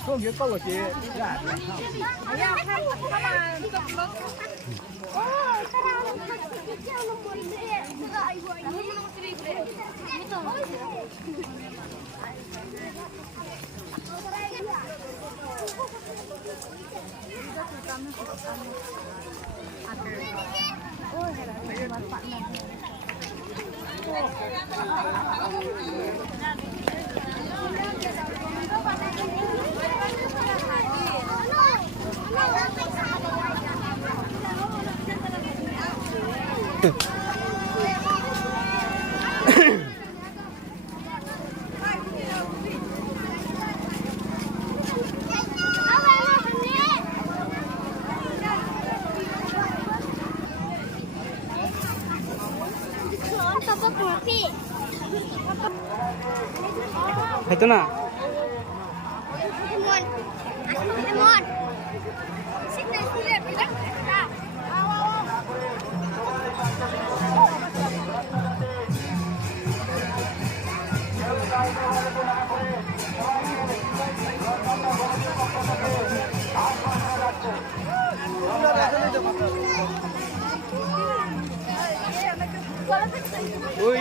Không nhớ câu của chị gà thì হয়তো না ওই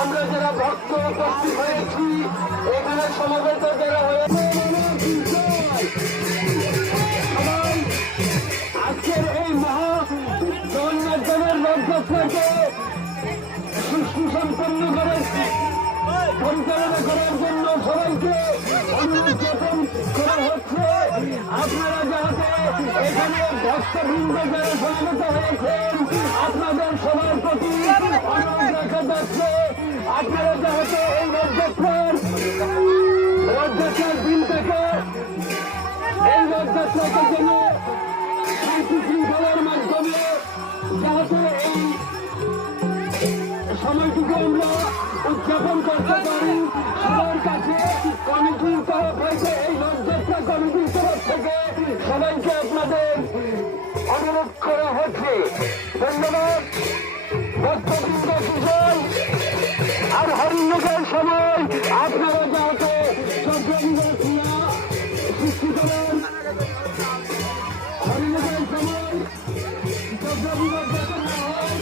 আমরা যারা ভক্ত উপস্থিত হয়েছি এখানে সমবেত যারা হয়েছে সবাই আজকের এই মহা জগন্নাথ দেবের রথযাত্রাকে সুষ্ঠু সম্পন্ন করে পরিচালনা করার জন্য সবাইকে অনুরোধ জ্ঞাপন করা হচ্ছে আপনারা যাতে এখানে ভক্তবৃন্দ যারা সমবেত হয়েছেন আপনাদের সবার প্রতি অনুরোধ রাখা যাচ্ছে আপনারা যাতে এই রথযাত্রার দিন থেকে এই রথযাত্রাকে যেন শান্তি শৃঙ্খলার মাধ্যমে যাতে এই সময়টুকু আমরা উদযাপন করতে পারি সবার কাছে কমিটির তরফ হইতে এই রথযাত্রা কমিটির তরফ থেকে সবাইকে আপনাদের অনুরোধ করা হচ্ছে ধন্যবাদ ভক্তবৃন্দ কিশোর আর হরিণের সময় আপনারা যাতে চন্দ্রবিন্দর ক্রিয়া সৃষ্টি করেন হরিণের সময় চন্দ্রবিন্দর যাতে না হয়